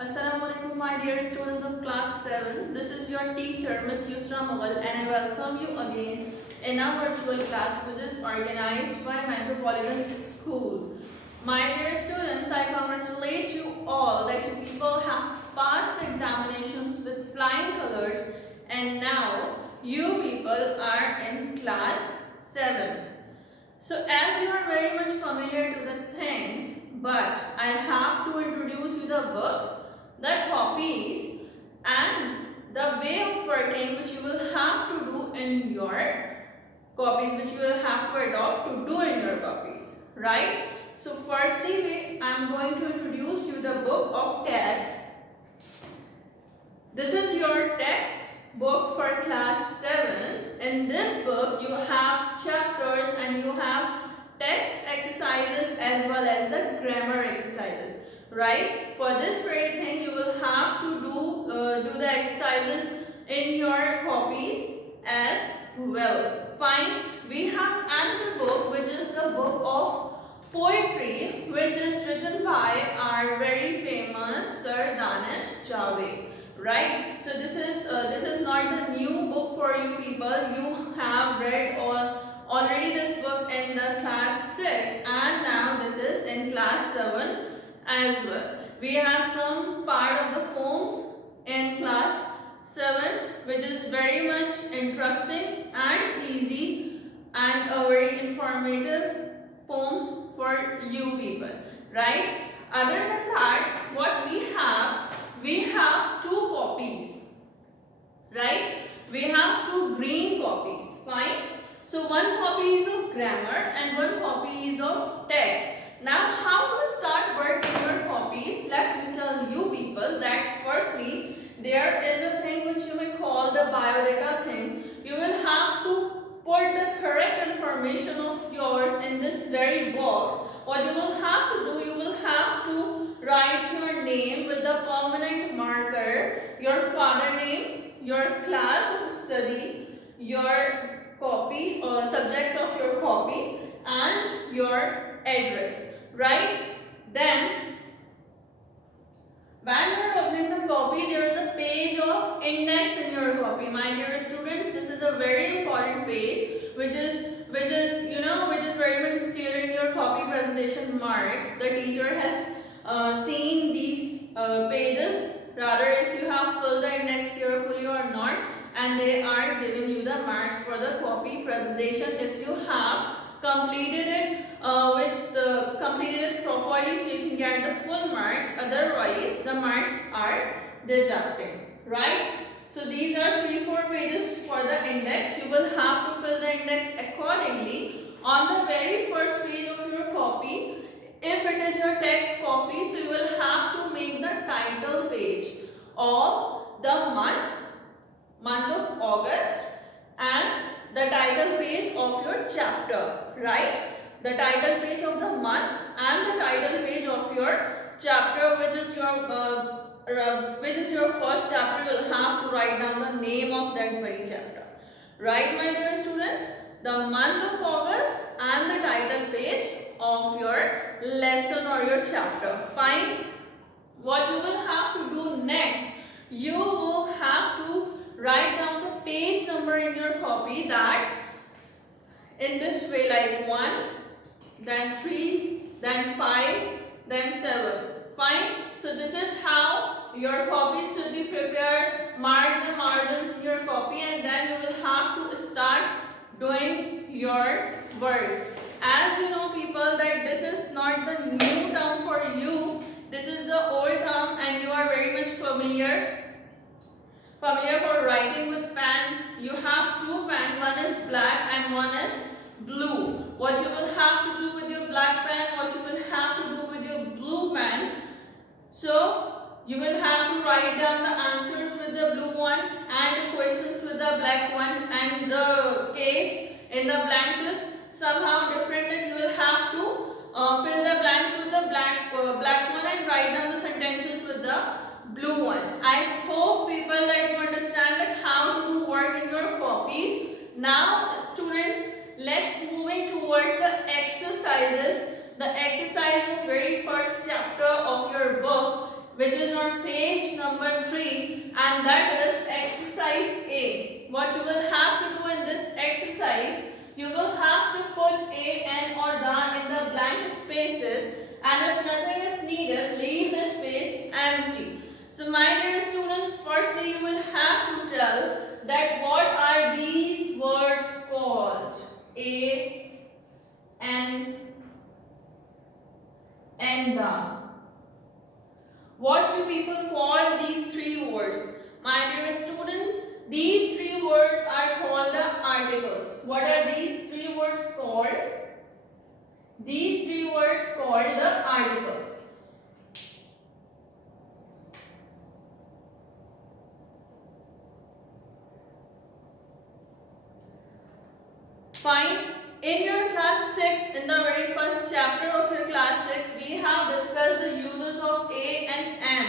Assalamualaikum my dear students of class 7. This is your teacher Miss Yusra Mughal and I welcome you again in our virtual class which is organized by Metropolitan School. My dear students, I congratulate you all that you people have passed examinations with flying colors and now you people are in class 7. So as you are very much familiar to the things, but I have to introduce you the books, the copies and the way of working which you will have to do in your copies, which you will have to adopt to do in your copies, right? So firstly, I am going to introduce you the book of text. This is your text book for class 7. In this book you have chapters and you have text exercises as well as the grammar exercises, right? For this very thing you will have to do the exercises in your copies as well. Fine. We have another book which is the book of poetry which is written by our very famous Sir Danish Javed. Right, so this is not the new book for you people. You have read already this book in the class 6 and now this is in class 7 as well. We have some part of the poems in class 7 which is very much interesting and easy and a very informative poems for you people, right? Other than that, what we have two copies, right? We have two green copies, fine. So one copy is of grammar and one copy is of text. Now how to start working your copies? Let me tell you people that firstly there is a thing which you may call the biodata thing. You will have to put the correct information of yours in this very box. What you will have to do, you will have to write your name with the permanent marker, your father name, your class of study, your copy or subject of your copy and your address, right? Then when you are opening the copy, there is a page of index in your copy. My dear students, this is a very important page which is very much clear in your copy presentation marks. The teacher has seen these pages, rather if you have filled the index carefully or not, and they are giving you the marks for the copy presentation if you have completed it completed it properly, so you can get the full marks. Otherwise the marks are deducting, right? So these are 3-4 pages for the index. You will have to fill the index accordingly. On the very first page of your copy, if it is your text copy, so you will have to make the title page of the month of August and the title page of your chapter, right? The title page of the month and the title page of your chapter, which is your first chapter. You will have to write down the name of that very chapter, right, my dear students? The month of August and the title page of your lesson or your chapter. Fine. What you will have to do next, you will have to write down the page number in your copy, that in this way, like 1, then 3, then 5, then 7. Fine. So this is how your copy should be prepared. Mark the margins in your copy and then you will have to start doing your work. As you know people that this is not the new term for you. This is the old term and you are very much familiar for writing with pen. You have two pens, one is black and one is blue. What you will have to do with your black pen, what you will have to do with your blue pen. So you will have to write down the answers with the blue one and the questions with the black one, and the case in the blanks is somehow different, and you will have to fill the blanks with the black one and write down the sentences with the blue one. I hope people that you understand that how to do work in your copies. Now students, let's moving towards the exercises. The exercise of very first chapter of your book, which is on page number 3, and that is exercise A. What you will have to do in this exercise, you will have to put a, an or the in the blank spaces, and if nothing is needed, leave the space empty. So my dear students, firstly you will have to tell that what are these words called? A, N, and the. What do people call these three words? My dear students, these three words are called the articles. What are these three words called? These three words called the articles. Fine. In your class 6, in the very first chapter of your class 6, we have discussed the uses of a and an.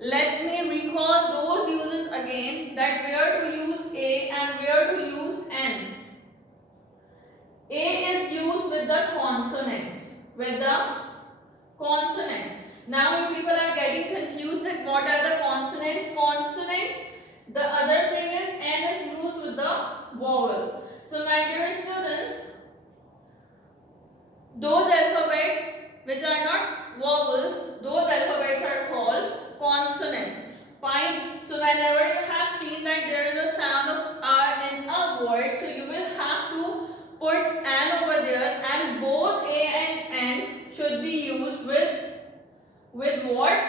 Let me recall those uses again, that where to use a and where to use an. A is used with the consonants. With the consonants. Now you people are getting confused that what are the consonants? Consonants. The other thing is n is used with the vowels. So my dear students, those alphabets which are not vowels, those alphabets are called consonants. Fine. So whenever you have seen that there is a sound of R in a word, so you will have to put an over there, and both a and n should be used with what?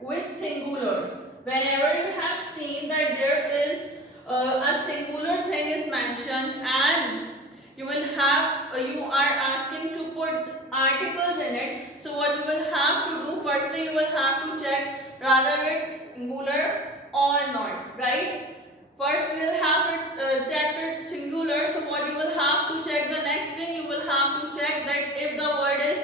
With singulars. Whenever you have seen that there is a singular thing is mentioned and you will have you are asking to put articles in it, so what you will have to do, firstly you will have to check rather it's singular or not, right? First we will have it checked it singular, so what you will have to check, the next thing you will have to check that if the word is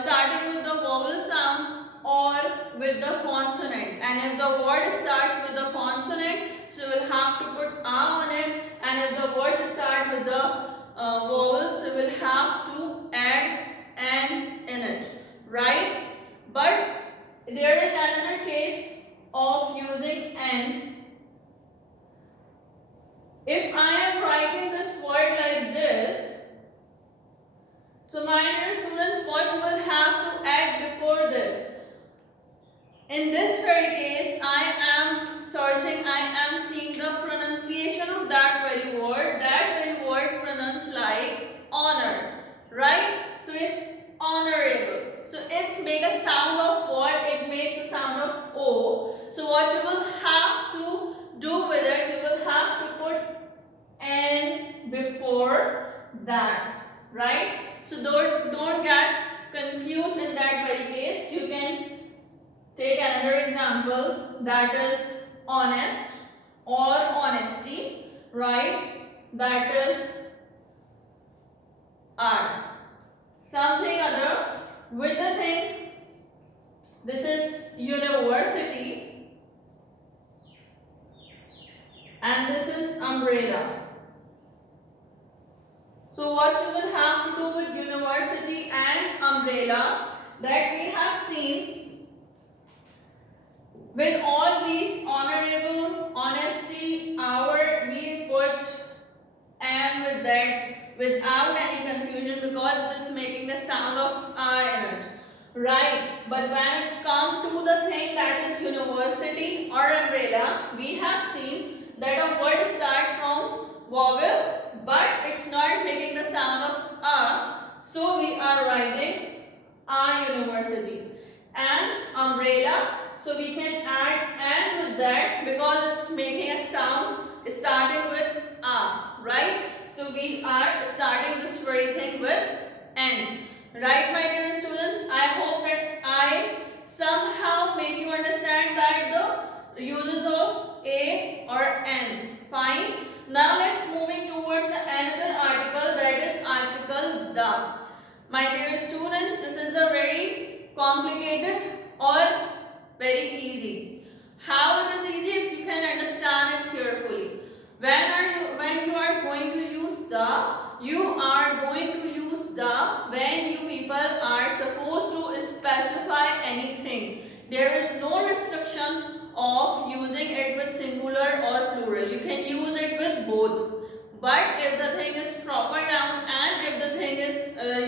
starting with the vowel sound or with the consonant, and if the word starts with the consonant, so we'll have to put a on it, and if the word starts with the vowels, so we'll have to add an in it, right? But there is another case of using n. If I am writing this word like this, so my dear students, what you will have to add before this? In this very case, I am searching, I am seeing the pronunciation of that very word pronounced like honor, right? So it's honorable. So it's make a sound of what? It makes a sound of O. So what you will have to do with it, you will have to put N before that, right? So don't get confused in that very case. You can take another example, that is honest or honesty, right? That is R. Something other with the thing. This is university and this is umbrella. So what you will have to do with university and umbrella, that we have seen with all these honorable, honesty, our, we put am with that without any confusion because it is making the sound of I in it, right? But when it's come to the thing that is university or umbrella, we have seen that a word starts from vowel but it's not making the sound of a, so we are writing a university. And umbrella, so we can add and with that because it's making a sound starting with a, right? So we are starting this very thing with n, right my dear students? I hope that I somehow make you understand that the uses of a or n. Fine. Now let's moving towards another article, that is article the. My dear students, this is a very complicated or very easy. How it is easy if you can understand it carefully. When you are going to use the, you are going to use the when you people are supposed to specify anything. There is no restriction of using it with singular or plural. You can use it with both. But if the thing is proper noun and if the thing is,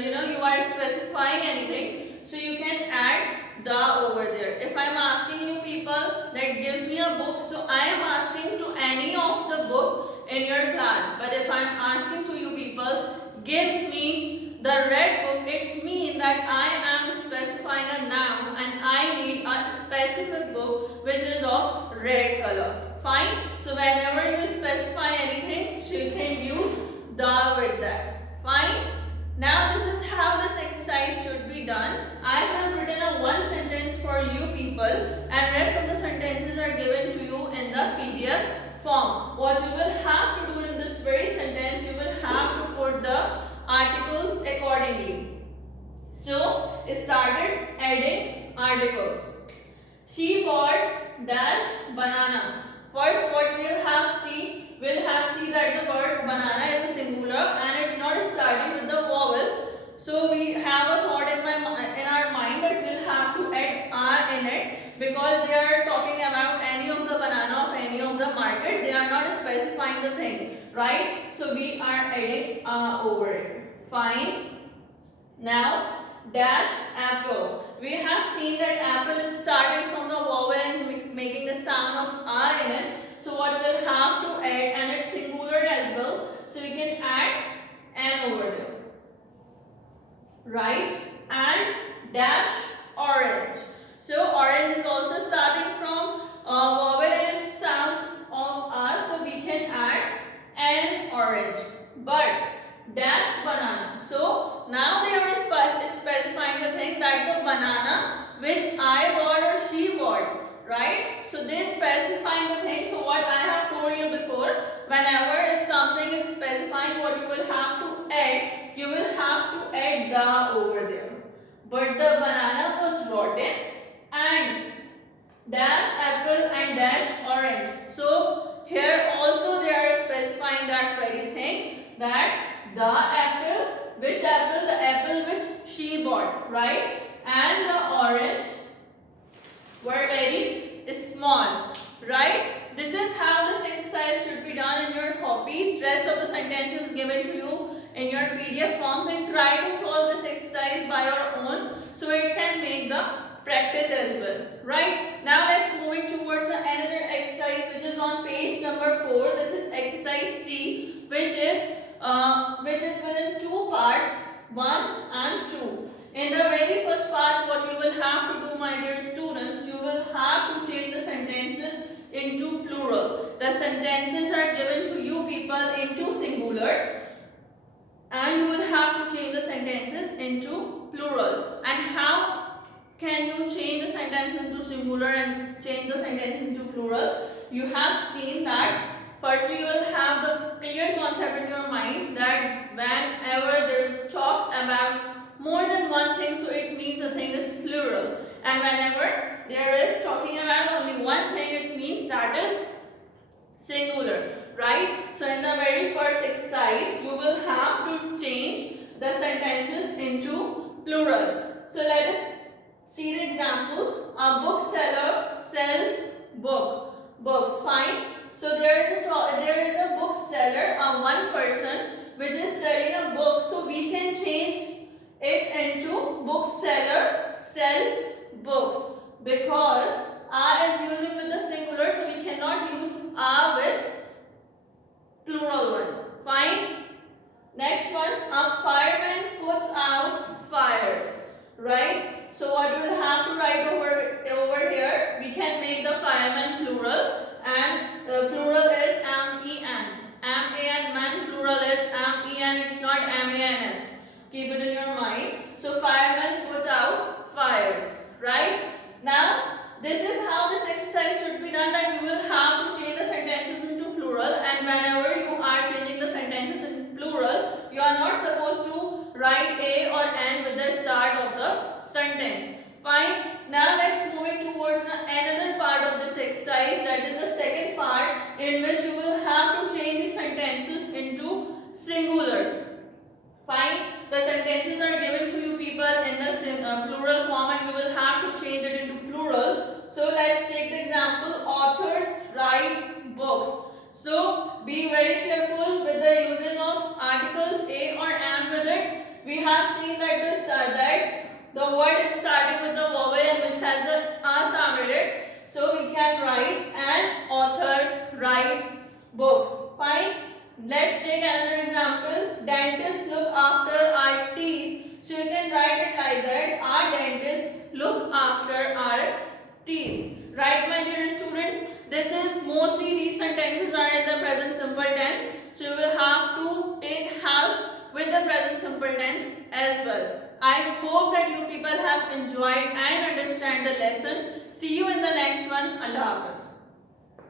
you are specifying anything, so you can add the over there. If I am asking you people that give me a book, so I am asking to any of the book in your class. But if I am asking to you people, give me the red book, it means that I am specifying a noun and I need a specific book which is of red color. Fine. So whenever you specify anything, so you can use the with that. Fine. Now this is how this exercise should be done. I have written a one sentence for you people and rest of the sentences are given to you in the PDF form. What you will have to do in this very sentence, you will have to put the articles accordingly. So started adding articles. She bought dash banana. First what we will have see that the word banana is a singular and it's not starting with the vowel. So we have a thought in our mind that we'll have to add R in it because they are talking about any of the banana of any of the market. They are not specifying the thing, right? So we are adding over it. Fine. Now dash apple. We have seen that apple is starting from the vowel and making the sound of R in it. So what we'll have to add, and it's singular as well, so we can add an over there, right? And dash orange. So orange is also starting from vowel and its sound of R, so we can add an orange. But dash banana. So now they are specifying the thing that the banana which I bought or she bought, right? So they specifying the thing. So what I have told you before, whenever if something is specifying what you will have to add, you will have to add the over there. But the banana was rotten and dash apple and dash orange. So here also they are specifying that very thing, that the apple, which apple? The apple which she bought, right? And the orange were very small, right? This is how this exercise should be done in your copies. Rest of the sentences given to you in your PDF forms, and try to solve this exercise by your own so it can make the practice as well, right? Now let's moving towards another exercise which is on page number 4. This is exercise C, which is within two parts, 1 and 2. In the very first part, what you will have to do, my dear students, you will have to change the sentences into plural. The sentences are given to you people into singulars and you will have to change the sentences into plurals. And how can you change the sentence into singular and change the sentence into plural? You have seen that firstly you will have the clear concept in your mind that whenever there is talk about more than one thing, so it means the thing is plural. And whenever there is talking about only one thing, it means that is singular, right? So in the very first exercise, you will have to change the sentences into plural. So let us see the examples. A bookseller sells books. Fine. So there is a bookseller, one person which is selling a book. So we can change it into bookseller sell books because A is using with the singular, so we cannot use A with plural one. Fine. Next one, a fireman puts out fires, right? So what we'll have to write over here, we can make the fireman plural, and plural is M-E-N. M-A-N, man, plural is M-E-N, it's not M-A-N-S. Keep it in your mind. So firemen put out fires, right? Now this is how this exercise should be done, that you will have to change the sentences into plural, and whenever you are changing the sentences in plural, you are not supposed to write A or N with the start of the sentence. Fine. Now let's move it towards another part of this exercise, that is the second part, in which you will have to change the sentences into singulars. Fine. The sentences are given to you people in the plural form and you will have to change it into plural. the word is starting with the vowel and which has the sound in it. So we can write an author writes books. Fine. Let's take another example. Dentists look after our teeth. So you can write it like that. Our dentists look after our teeth. Right, my dear students? This is mostly these sentences are in the present simple tense. So you will have to take help with the present simple tense as well. I hope that you people have enjoyed and understand the lesson. See you in the next one. Allah Hafiz.